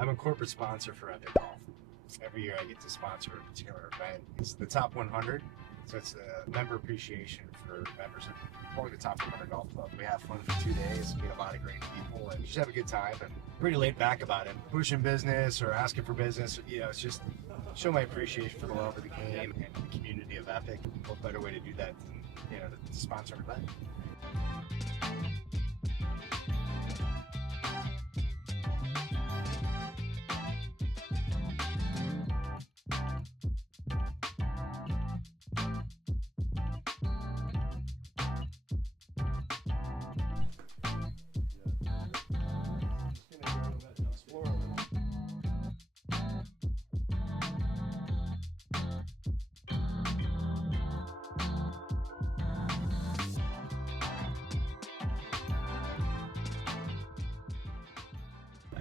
I'm a corporate sponsor for Epic Golf. Every year I get to sponsor a particular event. It's the top 100, so it's a member appreciation for members of only the top 100 golf club. We have fun for 2 days, meet a lot of great people, and just have a good time. And pretty laid back about it. Pushing business or asking for business, it's just show my appreciation for the love of the game and the community of Epic. What better way to do that than to sponsor an event?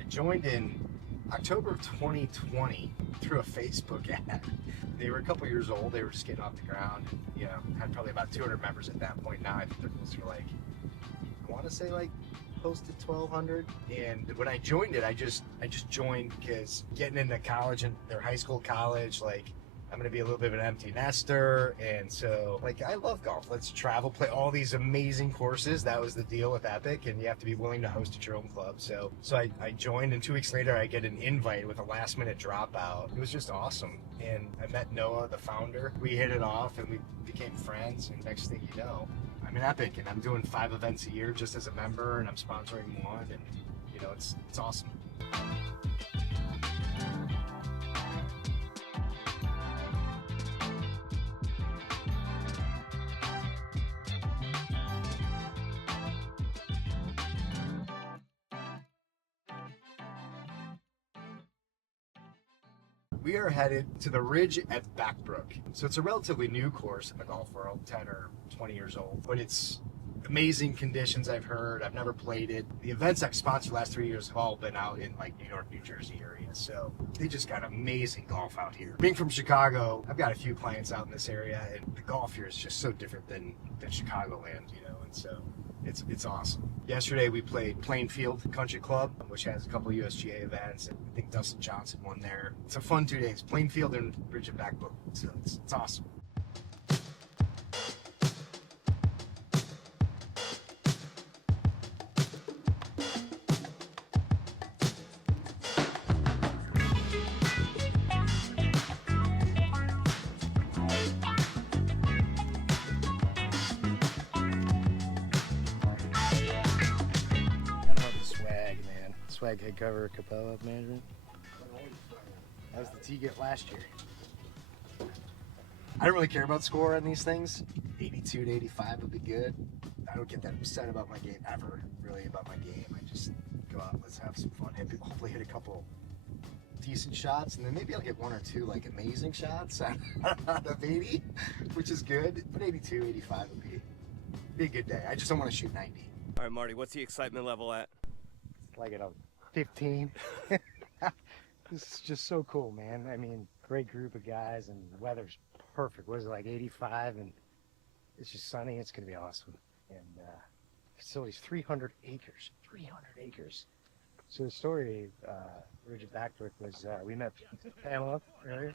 Joined in October of 2020 through a Facebook ad. They were a couple years old. They were just getting off the ground. Had probably about 200 members at that point. Now I think they're close to I want to say close to 1,200. And when I joined it, I just joined because getting into college and their high school college, I'm going to be a little bit of an empty nester. And so, I love golf. Let's travel, play all these amazing courses. That was the deal with Epic, and you have to be willing to host at your own club. So I joined, and 2 weeks later, I get an invite with a last-minute dropout. It was just awesome. And I met Noah, the founder. We hit it off, and we became friends. And next thing you know, I'm in Epic, and I'm doing 5 events a year just as a member, and I'm sponsoring one, and, it's awesome. We are headed to the Ridge at Back Brook. So it's a relatively new course in the golf world, 10 or 20 years old, but it's amazing conditions. I've heard. I've never played it. The events I've sponsored the last 3 years have all been out in New York, New Jersey area. So they just got amazing golf out here. Being from Chicago, I've got a few clients out in this area, and the golf here is just so different than Chicagoland, and so it's awesome. Yesterday we played Plainfield Country Club, which has a couple of USGA events, and I think Dustin Johnson won there. It's a fun 2 days. Plainfield and Ridge at Back Brook. So it's awesome. Swag head cover, Cappelle management. That was the tee get last year. I don't really care about score on these things. 82 to 85 would be good. I don't get that upset about my game ever, really, about my game. I just go out, let's have some fun. Hopefully hit a couple decent shots, and then maybe I'll get 1 or 2 amazing shots out of 80, which is good. But 82, 85 would be a good day. I just don't want to shoot 90. All right, Marty, what's the excitement level at? It's at a 15. This is just so cool, man. I mean, great group of guys, and the weather's perfect. What is it, 85, and it's just sunny. It's gonna be awesome. And facility's 300 acres. 300 acres. So the story, Ridge at Back Brook, was we met Pamela earlier.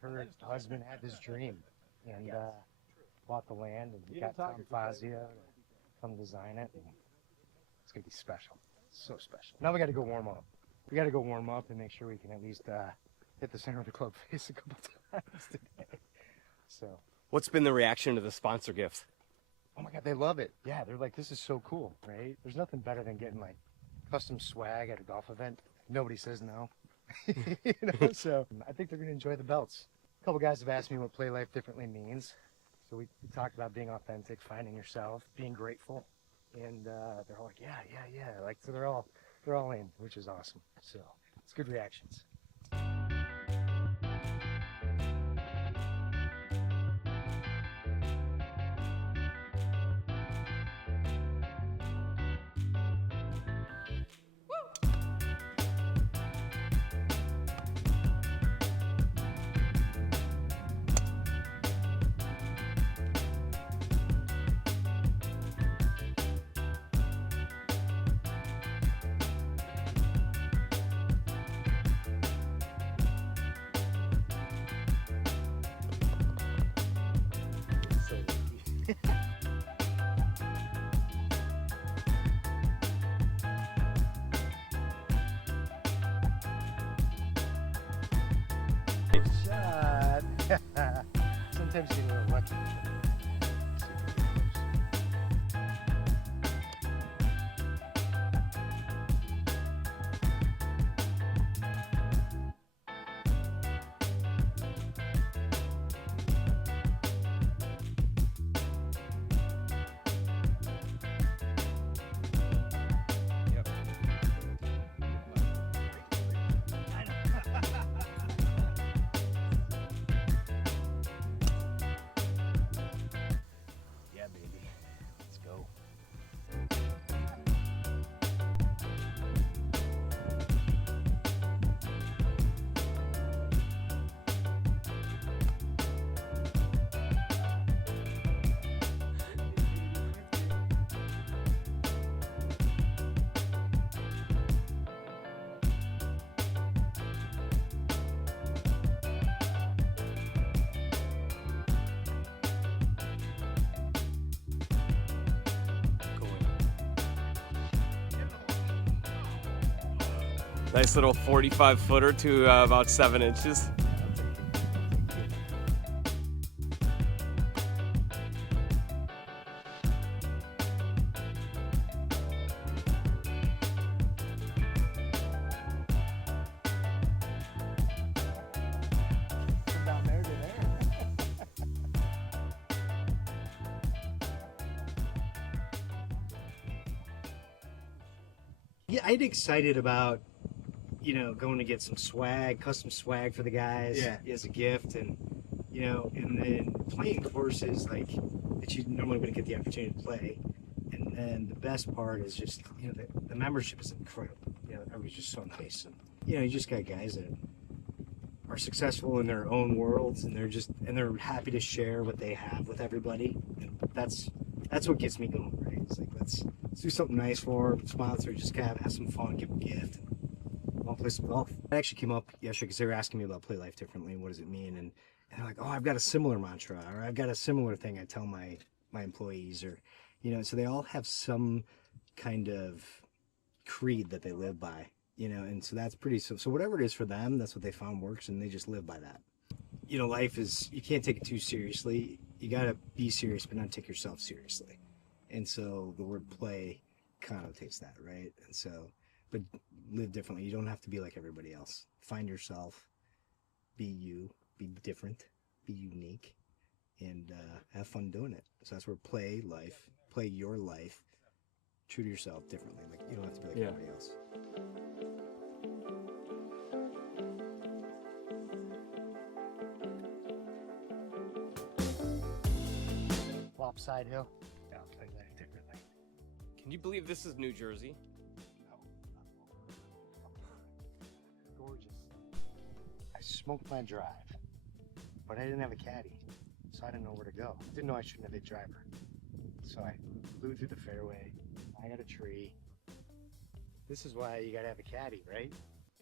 Her husband had this dream, and bought the land, and got Tom Fazio to come design it. And it's gonna be special. So special. Now we got to go warm up. We got to go warm up and make sure we can at least hit the center of the club face a couple times today. So. What's been the reaction to the sponsor gifts? Oh my God, they love it. Yeah, they're like, this is so cool, right? There's nothing better than getting custom swag at a golf event. Nobody says no. So I think they're gonna enjoy the belts. A couple guys have asked me what play life differently means. So we talked about being authentic, finding yourself, being grateful. And they're all like, yeah. So they're all in, which is awesome. So it's good reactions. Sometimes you get a little lucky. Yeah, baby. Let's go. Nice little 45 footer to about 7 inches. From down there to there. Yeah, I get excited about, you know, going to get some swag, custom swag for the guys as a gift, and you know, and then playing courses like that you normally wouldn't get the opportunity to play. And then the best part is just, you know, the membership is incredible. You know, everybody's just so nice, and you know, you just got guys that are successful in their own worlds, and they're happy to share what they have with everybody. And that's what gets me going, right? It's like let's do something nice for them, sponsor, just kind of have some fun, give them a gift. Want to play some golf? I actually came up yesterday because they were asking me about play life differently and what does it mean, and they're like, oh, I've got a similar mantra, or I've got a similar thing I tell my employees, or you know, so they all have some kind of creed that they live by, you know, and so that's pretty, so whatever it is for them, that's what they found works, and they just live by that. You know, life is, you can't take it too seriously. You got to be serious but not take yourself seriously, and so the word play connotates that, right? And so, but live differently. You don't have to be like everybody else. Find yourself, be you, be different, be unique, and have fun doing it. So that's where play life, play your life, true to yourself differently. Like you don't have to be like everybody else. Flopside hill. Yeah, I'll play that differently. Can you believe this is New Jersey? Gorgeous. I smoked my drive, but I didn't have a caddy, so I didn't know where to go. Didn't know I shouldn't have hit driver. So I flew through the fairway. I got a tree. This is why you gotta have a caddy, right?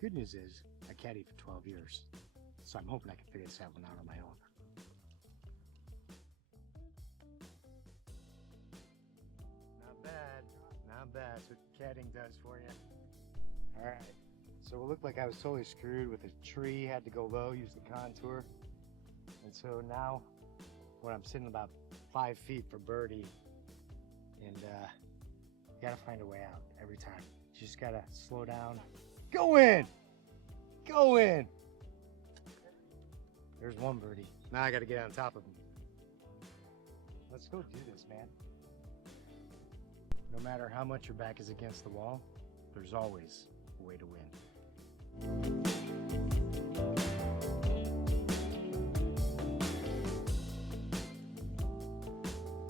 Good news is I caddied for 12 years, so I'm hoping I can figure this one out on my own. Not bad, not bad. That's what caddying does for you. All right. So it looked like I was totally screwed with a tree, had to go low, use the contour. And so now when I'm sitting about 5 feet for birdie, and you gotta find a way out every time. You just gotta slow down. Go in! Go in! There's one birdie. Now I gotta get on top of him. Let's go do this, man. No matter how much your back is against the wall, there's always a way to win.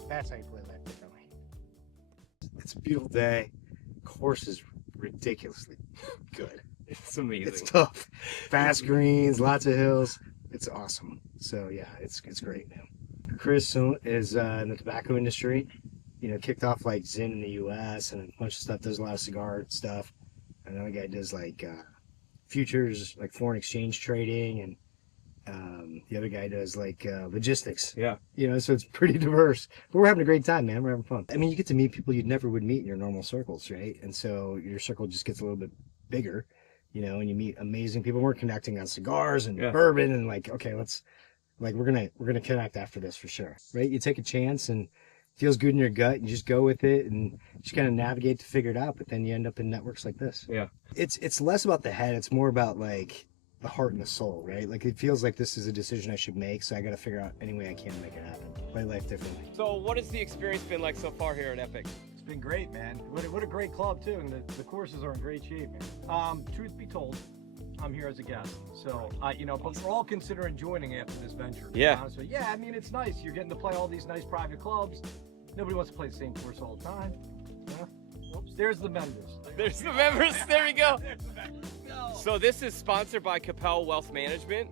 That's how you play life differently. It's a beautiful day. Course is ridiculously good. It's amazing. It's tough. Fast greens, lots of hills. It's awesome. So yeah, it's great, man. Chris is in the tobacco industry. You know, kicked off like Zyn in the U.S. and a bunch of stuff. Does a lot of cigar stuff. Another guy does like futures, like foreign exchange trading, and the other guy does like logistics. Yeah. You know, so it's pretty diverse. But we're having a great time, man. We're having fun. I mean, you get to meet people you never would meet in your normal circles, right? And so your circle just gets a little bit bigger, you know, and you meet amazing people. We're connecting on cigars and bourbon and like, okay, let's like we're gonna connect after this for sure, right? You take a chance and it feels good in your gut, and you just go with it and just kind of navigate to figure it out. But then you end up in networks like this. Yeah. It's less about the head. It's more about like the heart and the soul, right? Like it feels like this is a decision I should make, so I got to figure out any way I can to make it happen. Play life differently. So what has the experience been like so far here at Epic? It's been great, man. What a great club too, and the courses are in great shape, man. Truth be told, I'm here as a guest, so but we're all considering joining after this venture. Yeah. So yeah, I mean it's nice. You're getting to play all these nice private clubs. Nobody wants to play the same course all the time. Yeah. Oops, there's the members. There's the members. There we go. So this is sponsored by Cappelle Wealth Management,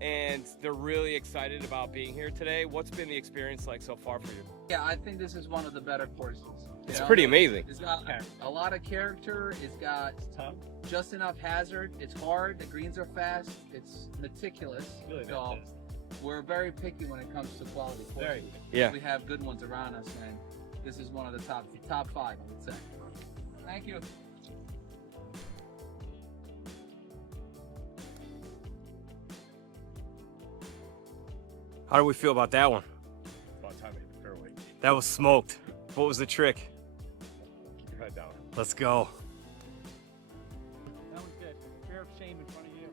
and they're really excited about being here today. What's been the experience like so far for you? Yeah, I think this is one of the better courses. It's pretty amazing. It's got a lot of character. It's got just enough hazard. It's hard. The greens are fast. It's meticulous. So we're very picky when it comes to quality courses. Yeah. We have good ones around us, and this is one of the top 5, I would say. Thank you. How do we feel about that one? About time to hit the fairway. That was smoked. What was the trick? Keep your head down. Let's go. That was good. Fear of shame in front of you.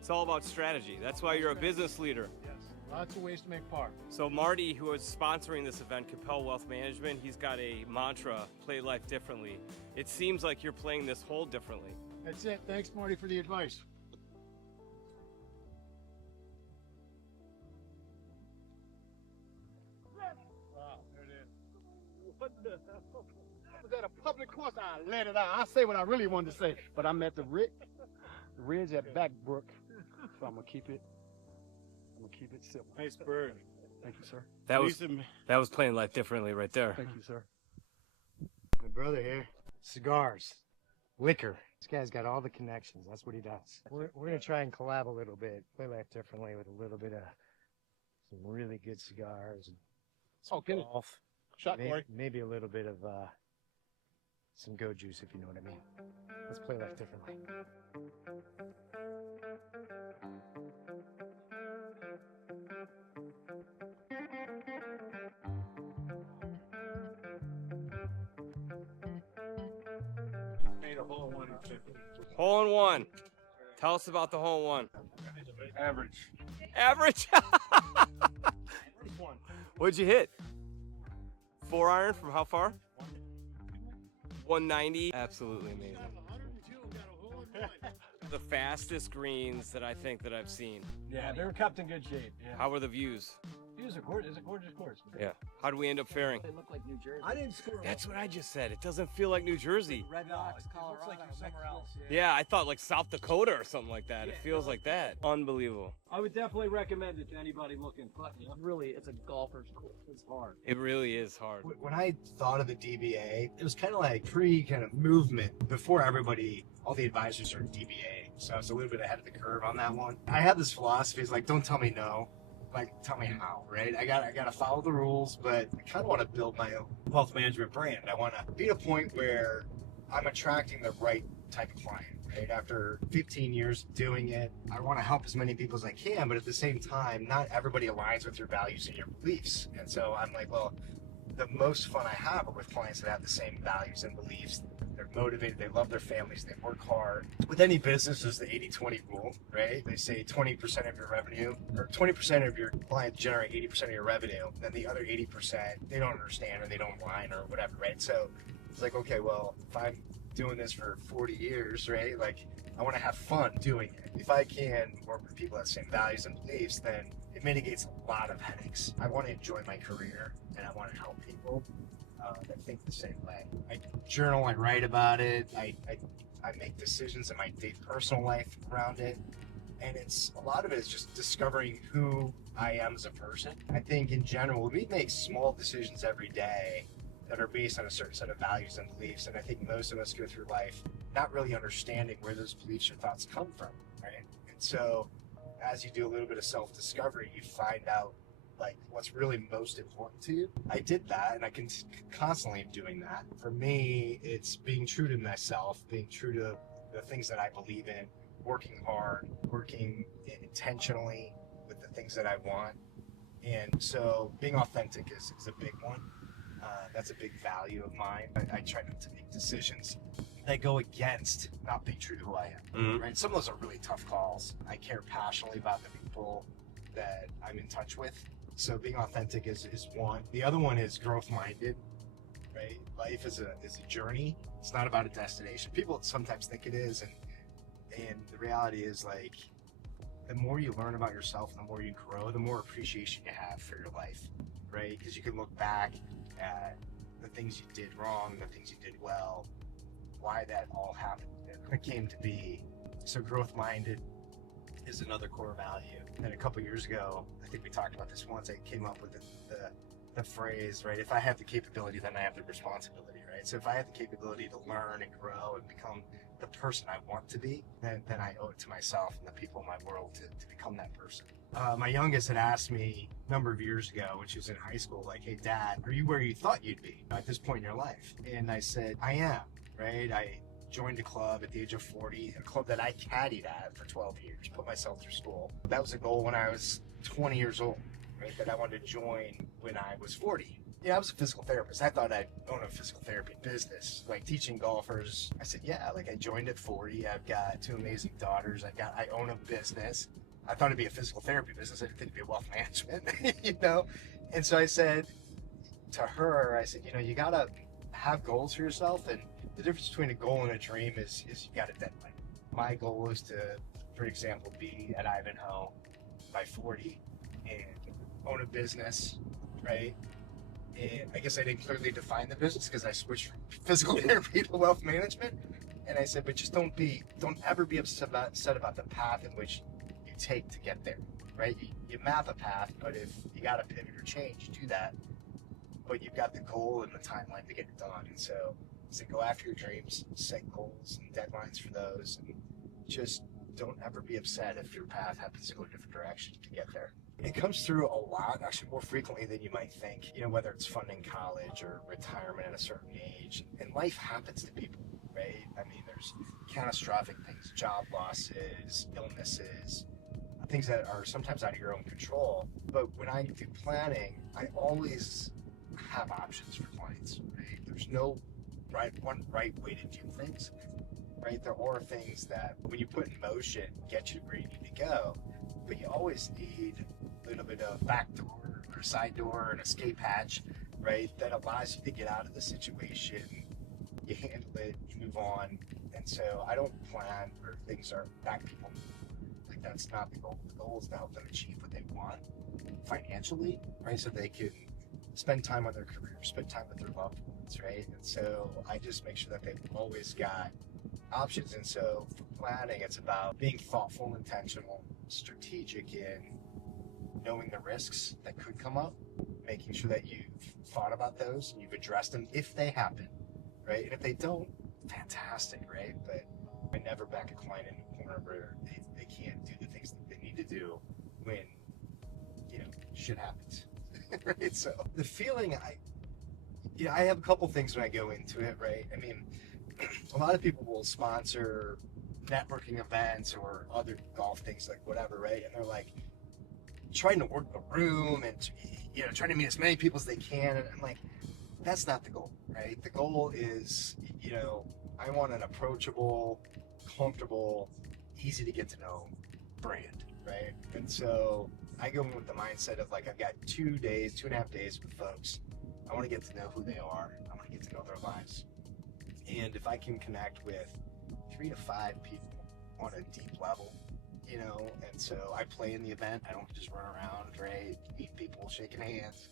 It's all about strategy. That's why you're a business leader. Yes. Lots of ways to make par. So Marty, who is sponsoring this event, Cappelle Wealth Management, he's got a mantra, play life differently. It seems like you're playing this hole differently. That's it. Thanks, Marty, for the advice. Wow, there it is. What the hell? Was that a public course? I let it out. I say what I really wanted to say, but I'm at the ridge at Back Brook, so I'm gonna keep it simple. Nice bird. Thank you, sir. That was playing life differently right there. Thank you, sir. My brother here, cigars, liquor. This guy's got all the connections. That's what he does. We're gonna try and collab a little bit, play life differently with a little bit of some really good cigars. And some golf. Shot, Corey. Maybe a little bit of some go juice, if you know what I mean. Let's play life differently. Made a hole in one. Hole in one. Tell us about the hole in one. Average. Average? What'd you hit? 4-iron from how far? 190. Absolutely amazing. The fastest greens that I think that I've seen. Yeah, they were kept in good shape. Yeah. How were the views? It was a gorgeous course. Yeah. How do we end up faring? They look like New Jersey. I didn't score. That's what I just said. It doesn't feel like New Jersey. Red Rocks, Colorado. Looks like you're somewhere else. Yeah, I thought like South Dakota or something like that. It feels like that. Unbelievable. I would definitely recommend it to anybody looking. But Really, it's a golfer's course. It's hard. It really is hard. When I thought of the DBA, it was kind of like kind of movement before everybody, all the advisors are DBA. So I was a little bit ahead of the curve on that one. I had this philosophy, it's like, don't tell me no. Like, tell me how, right? I gotta follow the rules, but I kind of want to build my own wealth management brand. I want to be at a point where I'm attracting the right type of client, right? After 15 years doing it, I want to help as many people as I can, but at the same time, not everybody aligns with your values and your beliefs. And so I'm like, well, the most fun I have are with clients that have the same values and beliefs. They're motivated, they love their families, they work hard. With any business, there's the 80-20 rule, right? They say 20% of your revenue, or 20% of your clients generate 80% of your revenue, then the other 80%, they don't understand or they don't align or whatever, right? So it's like, okay, well, if I'm doing this for 40 years, right? Like, I want to have fun doing it. If I can work with people that have the same values and beliefs, then it mitigates a lot of headaches. I want to enjoy my career and I want to help people that think the same way. I journal, I write about it, I make decisions in my personal life around it, and a lot of it is just discovering who I am as a person. I think in general, we make small decisions every day that are based on a certain set of values and beliefs, and I think most of us go through life not really understanding where those beliefs or thoughts come from, right? And so as you do a little bit of self-discovery, you find out like what's really most important to you. I did that, and I can constantly doing that. For me, it's being true to myself, being true to the things that I believe in, working hard, working intentionally with the things that I want. And so being authentic is a big one. That's a big value of mine. I try not to make decisions that go against not being true to who I am. Right? Some of those are really tough calls. I care passionately about the people that I'm in touch with. So being authentic is one. The other one is growth minded. Right? Life is a journey. It's not about a destination. People sometimes think it is, and the reality is, like, the more you learn about yourself and the more you grow, the more appreciation you have for your life, right? Because you can look back at the things you did wrong, the things you did well, why that all happened, it came to be. So growth minded is another core value. And a couple years ago, I think we talked about this once, I came up with the phrase, right? If I have the capability, then I have the responsibility, right? So if I have the capability to learn and grow and become the person I want to be, then I owe it to myself and the people in my world to become that person. My youngest had asked me a number of years ago when she was in high school, like, hey, Dad, are you where you thought you'd be at this point in your life? And I said, I am, right? I joined a club at the age of 40, a club that I caddied at for 12 years, put myself through school. That was a goal when I was 20 years old, right? That I wanted to join when I was 40. Yeah, I was a physical therapist. I thought I'd own a physical therapy business, like teaching golfers. I said, yeah, like I joined at 40. I've got 2 amazing daughters. I own a business. I thought it'd be a physical therapy business. I didn't think it'd be wealth management, you know? And so I said to her, I said, you know, you gotta have goals for yourself. And the difference between a goal and a dream is you got a deadline. My goal is to, for example, be at Ivanhoe by 40 and own a business, right? And I guess I didn't clearly define the business because I switched from physical therapy to wealth management. And I said, but just don't ever be upset about the path in which you take to get there, right? You map a path, but if you got to pivot or change, you do that. But you've got the goal and the timeline to get it done. And so go after your dreams, set goals and deadlines for those, and just don't ever be upset if your path happens to go a different direction to get there. It comes through a lot, actually more frequently than you might think, you know, whether it's funding college or retirement at a certain age. And life happens to people, right? I mean, there's catastrophic things, job losses, illnesses, things that are sometimes out of your own control. But when I do planning, I always have options for clients, right? There's no one right way to do things, right? There are things that when you put in motion get you where you need to go, but you always need a little bit of back door or side door, an escape hatch, right? That allows you to get out of the situation, you handle it, you move on. And so I don't plan where things are back people. Like, that's not the goal. The goal is to help them achieve what they want financially, right? So they can spend time on their career, spend time with their loved ones, right? And so I just make sure that they've always got options. And so for planning, it's about being thoughtful, intentional, strategic in knowing the risks that could come up, making sure that you've thought about those and you've addressed them if they happen, right? And if they don't, fantastic, right? But I never back a client in a corner where they can't do the things that they need to do when, you know, shit happens. Right? So the feeling, I have a couple things when I go into it, right? I mean, a lot of people will sponsor networking events or other golf things, like whatever, right? And they're like trying to work the room and, you know, trying to meet as many people as they can. And I'm like, that's not the goal, right? The goal is, you know, I want an approachable, comfortable, easy to get to know brand, right? And so I go in with the mindset of, like, I've got 2.5 days with folks. I want to get to know who they are. I want to get to know their lives. And if I can connect with 3 to 5 people on a deep level, you know, and so I play in the event. I don't just run around, right, meet people, shaking hands.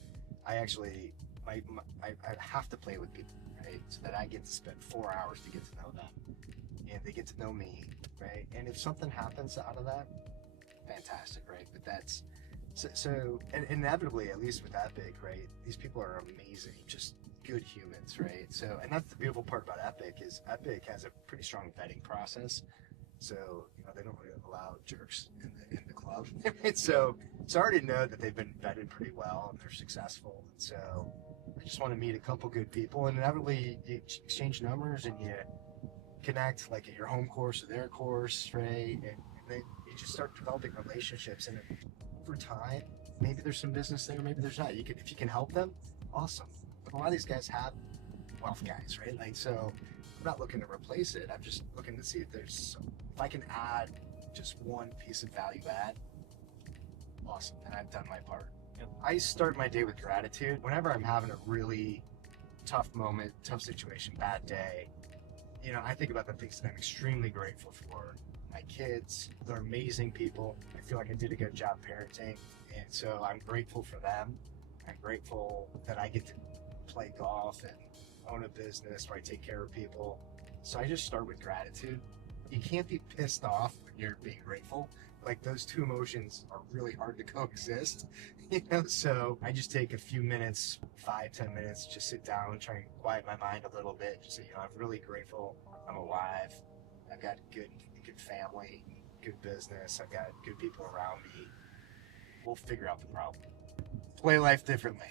I actually, I have to play with people, right, so that I get to spend 4 hours to get to know them. And they get to know me, right? And if something happens out of that, fantastic, right? But that's, so and inevitably, at least with Epic, right, these people are amazing, just good humans, right? So, and that's the beautiful part about Epic, is Epic has a pretty strong vetting process. So, you know, they don't really allow jerks in the club. Right? So I already know that they've been vetted pretty well and they're successful. And so I just want to meet a couple good people, and inevitably you exchange numbers and you connect like at your home course or their course, right? And then you just start developing relationships, and over time, maybe there's some business there, maybe there's not. If you can help them, awesome. But a lot of these guys have wealth guys, right? Like, so I'm not looking to replace it. I'm just looking to see if I can add just one piece of value add, awesome, and I've done my part. I start my day with gratitude. Whenever I'm having a really tough moment, tough situation, bad day, I think about the things that I'm extremely grateful for. My kids, they're amazing people. I feel like I did a good job parenting, and so I'm grateful for them. I'm grateful that I get to play golf and own a business where I take care of people. So I just start with gratitude. You can't be pissed off when you're being grateful. Like, those two emotions are really hard to coexist, so I just take a few minutes, 5-10 minutes, just sit down, try and quiet my mind a little bit, just say, I'm really grateful I'm alive, I've got good family, good business, I've got good people around me. We'll figure out the problem. Play life differently.